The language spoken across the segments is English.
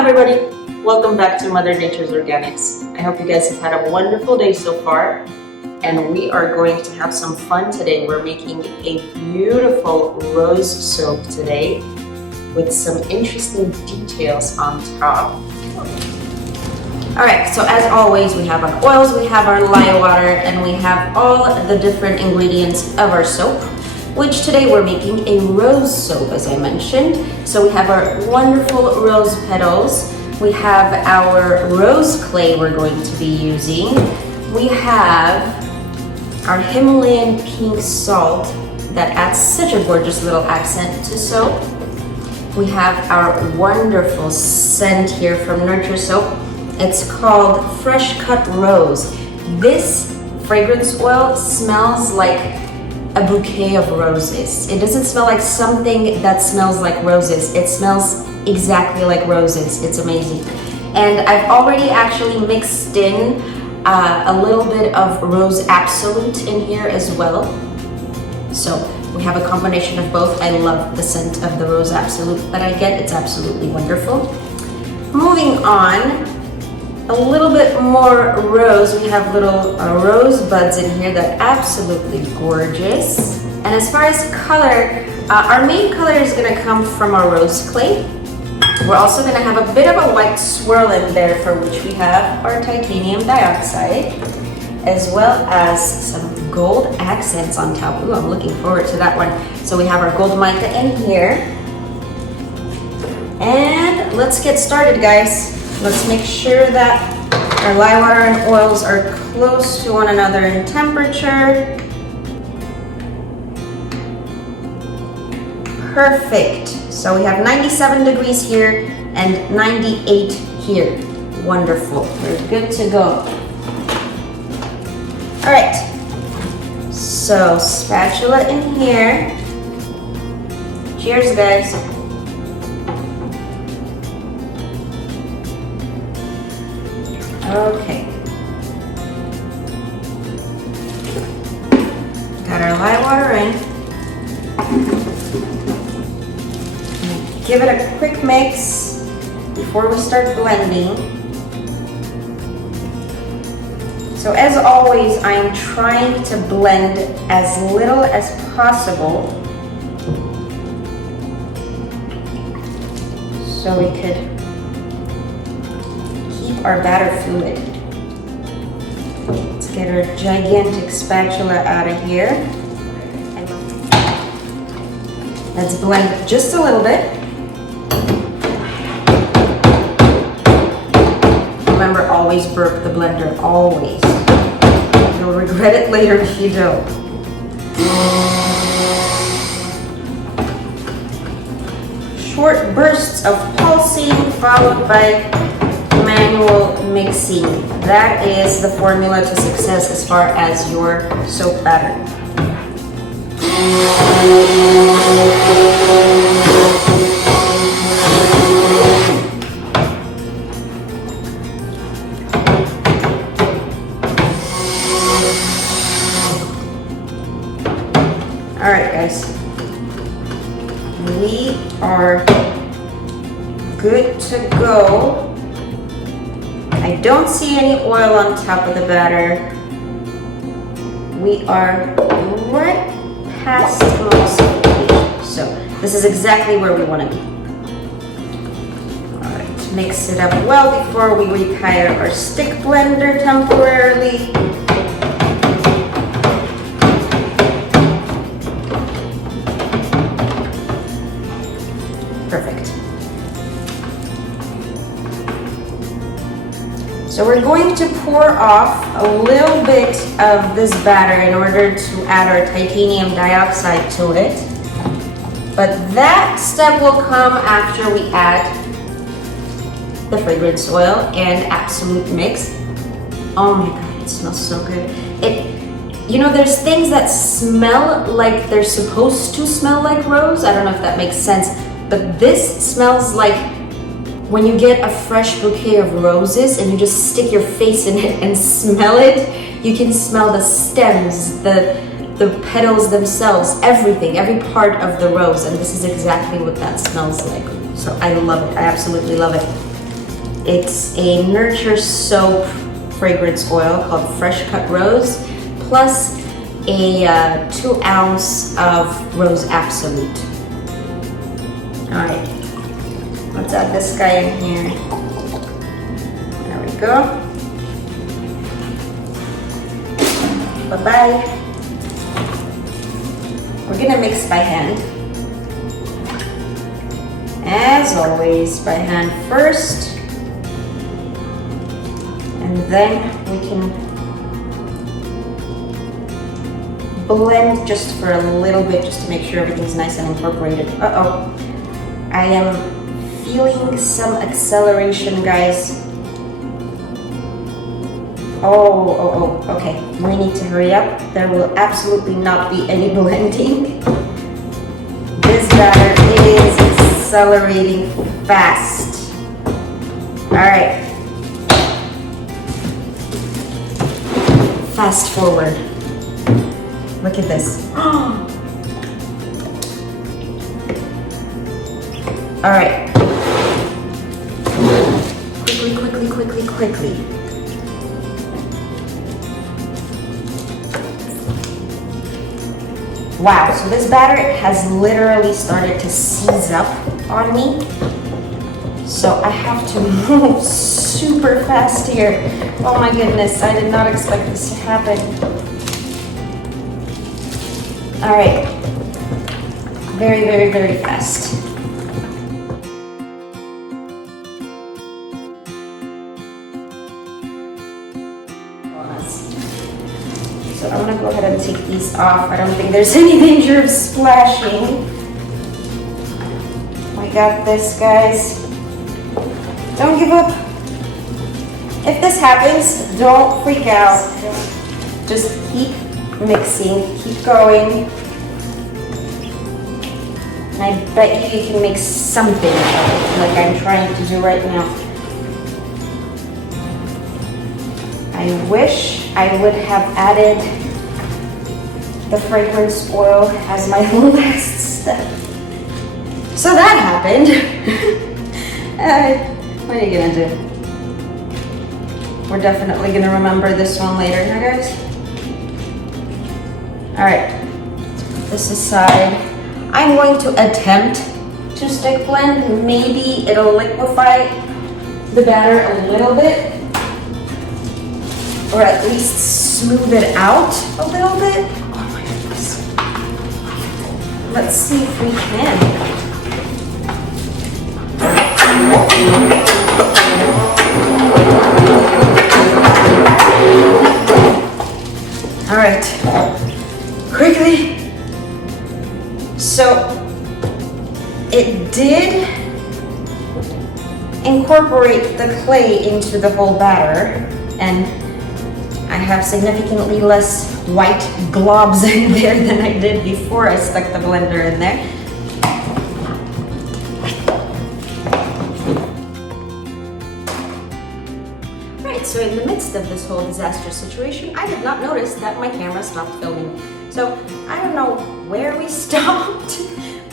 everybody, welcome back to Mother Nature's Organics. I hope you guys have had a wonderful day so far, and we are going to have some fun today. We're making a beautiful rose soap today with some interesting details on top. Alright, so as always, we have our oils, we have our lye water, and we have all the different ingredients of our soap, which today we're making a rose soap, as I mentioned. So we have our wonderful rose petals, we have our rose clay we're going to be using, we have our Himalayan Pink salt that adds such a gorgeous little accent to soap. We have our wonderful scent here from Nurture Soap. It's called Fresh Cut Rose. This fragrance oil smells like a bouquet of roses. It doesn't smell like something that smells like roses. It smells exactly like roses. It's amazing. And I've already actually mixed in a little bit of Rose Absolute in here as well. So we have a combination of both. I love the scent of the Rose Absolute that I get. It's absolutely wonderful. Moving on, a little bit more rose. We have little rose buds in here that are absolutely gorgeous. And as far as color, our main color is going to come from our rose clay. We're also going to have a bit of a white swirl in there, for which we have our titanium dioxide, as well as some gold accents on top. Ooh, I'm looking forward to that one. So we have our gold mica in here. And let's get started, guys. Let's make sure that our lye water and oils are close to one another in temperature. Perfect. So we have 97 degrees here and 98 here. Wonderful. We're good to go. All right. So spatula in here. Cheers, guys. Okay. Got our lye water in. Give it a quick mix before we start blending. So as always, I'm trying to blend as little as possible so we could our batter fluid. Let's get our gigantic spatula out of here. And let's blend just a little bit. Remember, always burp the blender, always. You'll regret it later if you don't. Short bursts of pulsing followed by manual mixing. That is the formula to success as far as your soap batter. All right, guys. We are good to go. I don't see any oil on top of the batter. We are right past emulsification. So this is exactly where we want to be. All right, mix it up well before we rehire our stick blender temporarily. Perfect. So we're going to pour off a little bit of this batter in order to add our titanium dioxide to it. But that step will come after we add the fragrance oil and Absolute mix. Oh my God, it smells so good. You know, there's things that smell like they're supposed to smell like rose. I don't know if that makes sense, but this smells like when you get a fresh bouquet of roses and you just stick your face in it and smell it. You can smell the stems, the petals themselves, everything, every part of the rose, and this is exactly what that smells like. So I love it. I absolutely love it. It's a Nurture Soap fragrance oil called Fresh Cut Rose, plus a 2 ounce of Rose Absolute. All right, let's add this guy in here. There we go. Bye-bye. We're gonna mix by hand. As always, by hand first. And then we can blend just for a little bit, just to make sure everything's nice and incorporated. Uh-oh. I am feeling some acceleration, guys. Oh, okay. We need to hurry up. There will absolutely not be any blending. This batter is accelerating fast. All right. Fast forward. Look at this. All right. Quickly. Wow, so this batter has literally started to seize up on me. So I have to move super fast here. Oh my goodness, I did not expect this to happen. All right, very fast. So I'm gonna go ahead and take these off. I don't think there's any danger of splashing. I got this, guys. Don't give up. If this happens, don't freak out. Just keep mixing, keep going. And I bet you can make something of it, like I'm trying to do right now. I wish I would have added the fragrance oil as my last step. So that happened. What are you gonna do? We're definitely gonna remember this one later, huh, guys? All right, this aside, I'm going to attempt to stick blend. Maybe it'll liquefy the batter a little bit, or at least smooth it out a little bit. Oh my goodness. Let's see if we can. All right, quickly. So it did incorporate the clay into the whole batter, and I have significantly less white globs in there than I did before I stuck the blender in there. Right, so in the midst of this whole disastrous situation, I did not notice that my camera stopped filming. So I don't know where we stopped.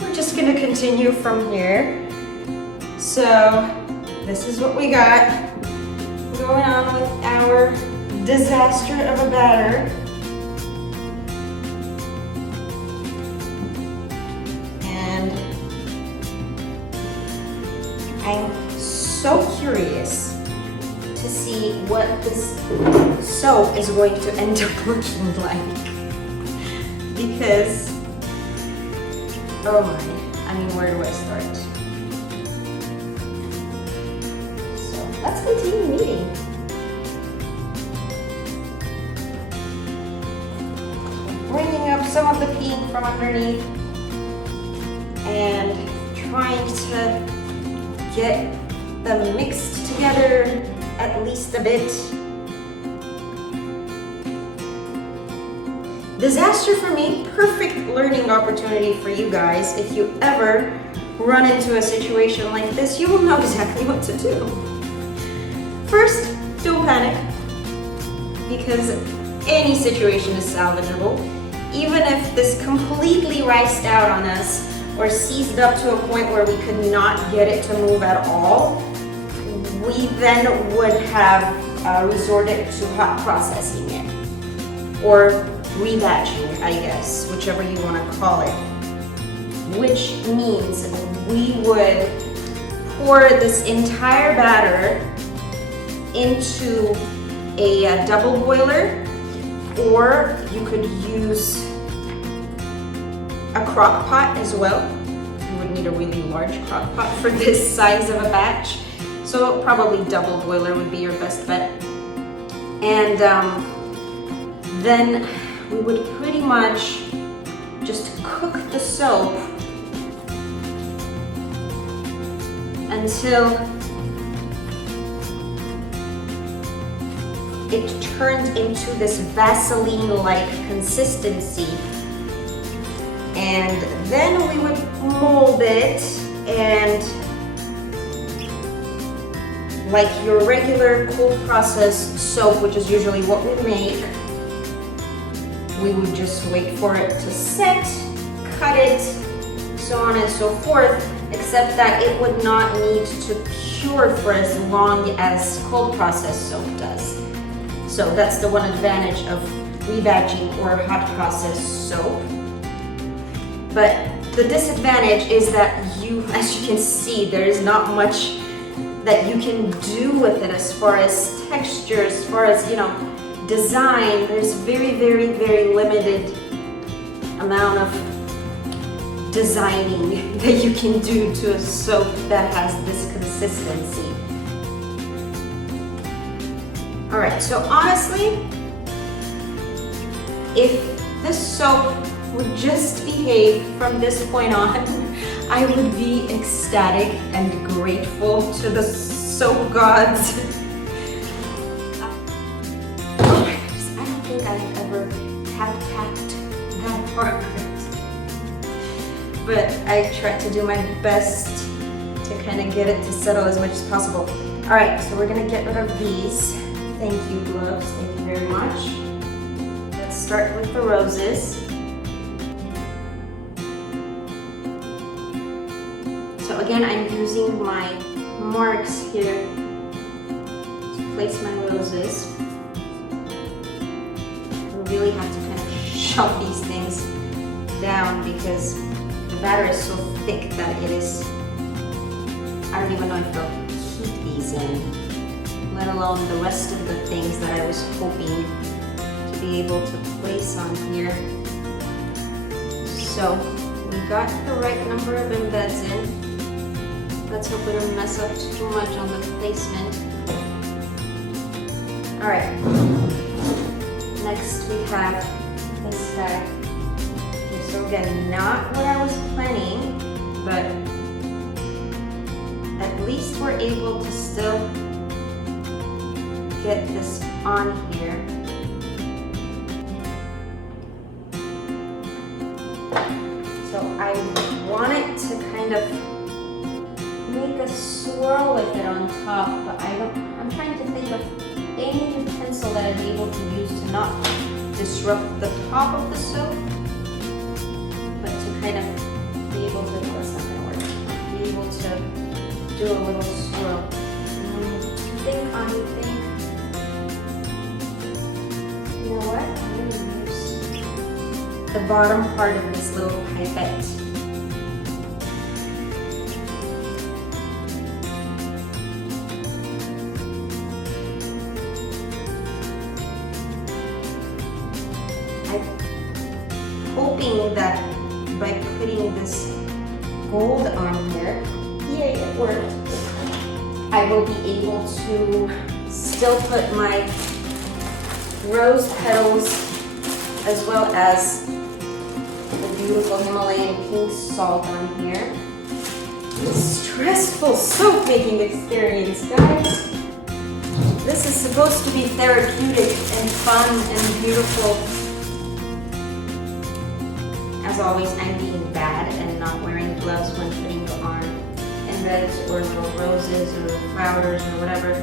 We're just gonna continue from here. So this is what we got going on with our disaster of a batter. And I'm so curious to see what this soap is going to end up looking like. Because, oh my, I mean, where do I start? So let's continue kneading. Bringing up some of the pink from underneath and trying to get them mixed together at least a bit. Disaster for me, perfect learning opportunity for you guys. If you ever run into a situation like this, you will know exactly what to do. First, don't panic, because any situation is salvageable. Even if this completely riced out on us or seized up to a point where we could not get it to move at all, we then would have resorted to hot processing it, or rebatching, I guess, whichever you want to call it, which means we would pour this entire batter into a double boiler, or you could use a crock pot as well. You would need a really large crock pot for this size of a batch, so probably double boiler would be your best bet. And then we would pretty much just cook the soap until it turned into this Vaseline-like consistency. And then we would mold it, and like your regular cold processed soap, which is usually what we make, we would just wait for it to set, cut it, so on and so forth, except that it would not need to cure for as long as cold processed soap does. So that's the one advantage of rebatching or hot processed soap. But the disadvantage is that you, as you can see, there is not much that you can do with it as far as texture, as far as, you know, design. There's very, very, very limited amount of designing that you can do to a soap that has this consistency. All right, so honestly, if this soap would just behave from this point on, I would be ecstatic and grateful to the soap gods. Oh my goodness, I don't think I've ever tapped that part of it. But I tried to do my best to kind of get it to settle as much as possible. All right, so we're gonna get rid of these. Thank you, gloves, thank you very much. Let's start with the roses. So again, I'm using my marks here to place my roses. We really have to kind of shove these things down because the batter is so thick that it is, I don't even know if they'll keep these in, let alone the rest of the things that I was hoping to be able to place on here. So we got the right number of embeds in. Let's hope we don't mess up too much on the placement. All right, next we have this guy. Okay, so again, not what I was planning, but at least we're able to still get this on here. So I want it to kind of make a swirl with it on top, but I'm trying to think of any utensil that I'd be able to use to not disrupt the top of the soap, but to kind of be able to, that's not gonna work, be able to do a little swirl. I think, you know what, I'm gonna use the bottom part of this little pipette. Hoping that by putting this gold on here, yay, it worked, I will be able to still put my rose petals as well as the beautiful Himalayan Pink salt on here. Stressful soap making experience, guys. This is supposed to be therapeutic and fun and beautiful. As always, I'm being bad and not wearing gloves when putting it on embeds or little roses or flowers or whatever.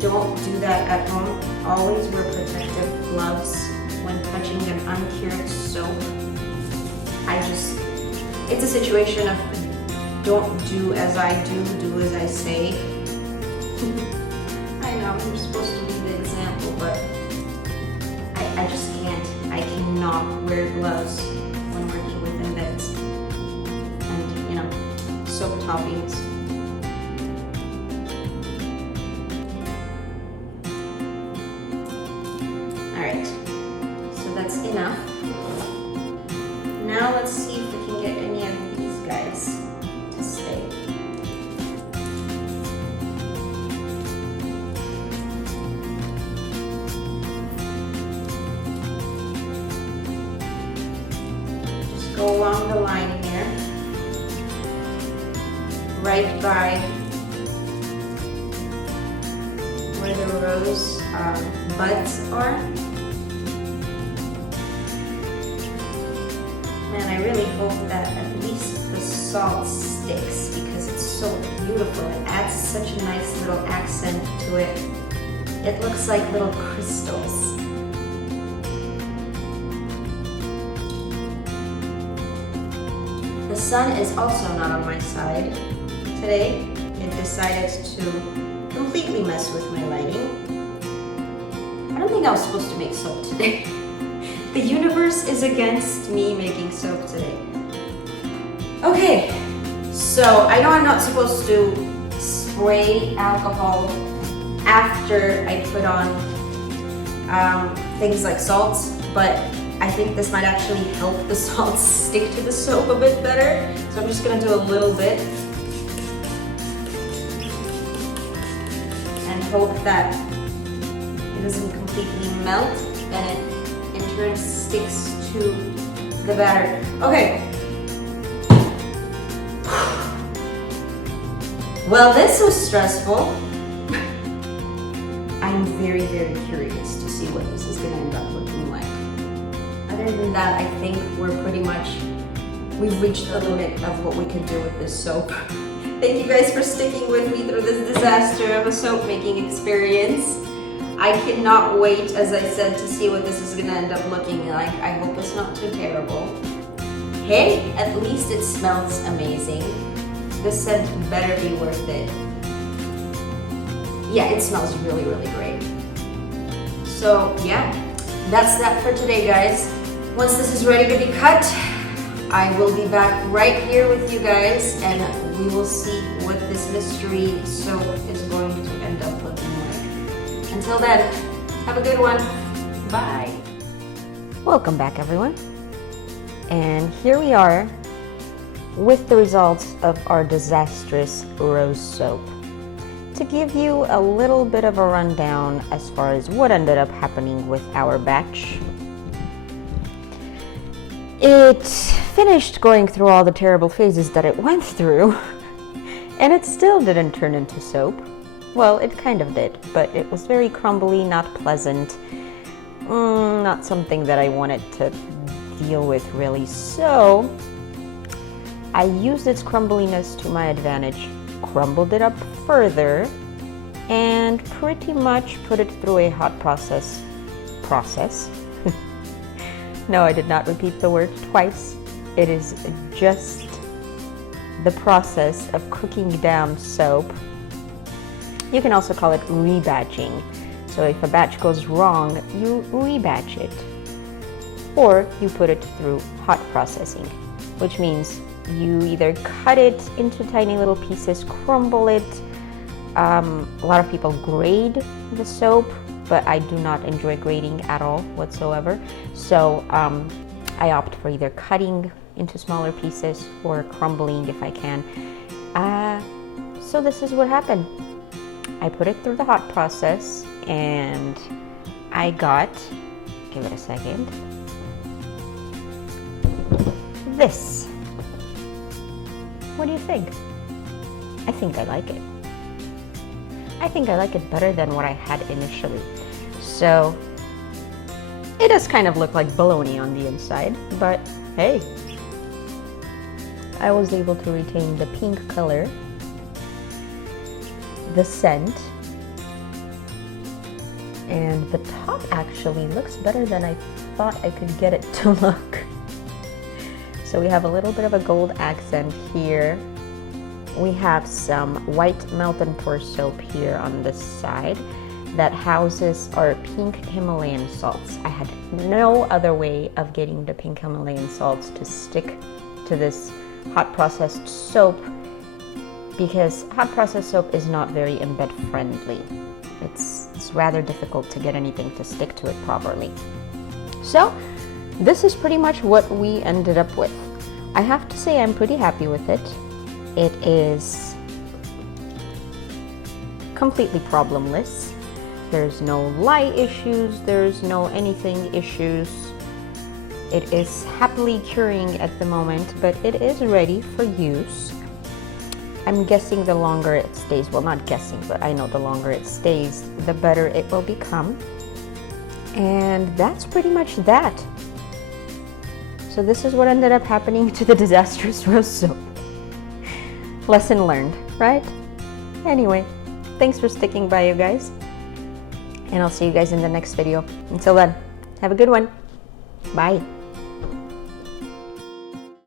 Don't do that at home. Always wear protective gloves when touching an uncured soap. It's a situation of don't do as I do, do as I say. I know you're supposed to be the example, but I just can't. I cannot wear gloves when working with embeds and, you know, soap toppings. Alright, so that's enough. Now let's see if we can get any of these guys to stay. Just go along the line here, right by where the rose buds are. And I really hope that at least the salt sticks because it's so beautiful. It adds such a nice little accent to it. It looks like little crystals. The sun is also not on my side today. It decided to completely mess with my lighting. I don't think I was supposed to make soap today. The universe is against me making soap today. Okay, so I know I'm not supposed to spray alcohol after I put on things like salts, but I think this might actually help the salts stick to the soap a bit better. So I'm just gonna do a little bit and hope that it doesn't completely melt and it in turn sticks to the batter. Okay. Well, this was stressful. I'm very, very curious to see what this is gonna end up looking like. Other than that, I think we've reached the limit of what we can do with this soap. Thank you guys for sticking with me through this disaster of a soap making experience. I cannot wait, as I said, to see what this is gonna end up looking like. I hope it's not too terrible. Hey, at least it smells amazing. This scent better be worth it. Yeah, it smells really, really great. So yeah, that's that for today, guys. Once this is ready to be cut, I will be back right here with you guys and we will see what this mystery soap is going to end up looking like. Until then, have a good one. Bye. Welcome back, everyone. And here we are with the results of our disastrous rose soap. To give you a little bit of a rundown as far as what ended up happening with our batch. It finished going through all the terrible phases that it went through, and it still didn't turn into soap. Well, it kind of did, but it was very crumbly, not pleasant, not something that I wanted to deal with really. So I used its crumbliness to my advantage, crumbled it up further, and pretty much put it through a hot process. No, I did not repeat the word twice. It is just the process of cooking down soap. You can also call it rebatching. So if a batch goes wrong, you rebatch it. Or you put it through hot processing, which means you either cut it into tiny little pieces, crumble it. A lot of people grade the soap, but I do not enjoy grading at all whatsoever. So I opt for either cutting into smaller pieces or crumbling if I can. So this is what happened. I put it through the hot process and I got, give it a second, this. What do you think? I think I like it. I think I like it better than what I had initially. So it does kind of look like bologna on the inside, but hey, I was able to retain the pink color, the scent, and the top actually looks better than I thought I could get it to look. So we have a little bit of a gold accent here, we have some white melt and pour soap here on this side that houses our pink Himalayan salts. I had no other way of getting the pink Himalayan salts to stick to this hot processed soap because hot processed soap is not very embed friendly. It's rather difficult to get anything to stick to it properly. So this is pretty much what we ended up with. I have to say I'm pretty happy with it. It is completely problemless. There's no lye issues, there's no anything issues. It is happily curing at the moment, but it is ready for use. I'm guessing the longer it stays, well, not guessing, but I know the longer it stays, the better it will become. And that's pretty much that. So this is what ended up happening to the disastrous rose soap. Lesson learned, right? Anyway, thanks for sticking by, you guys. And I'll see you guys in the next video. Until then, have a good one. Bye.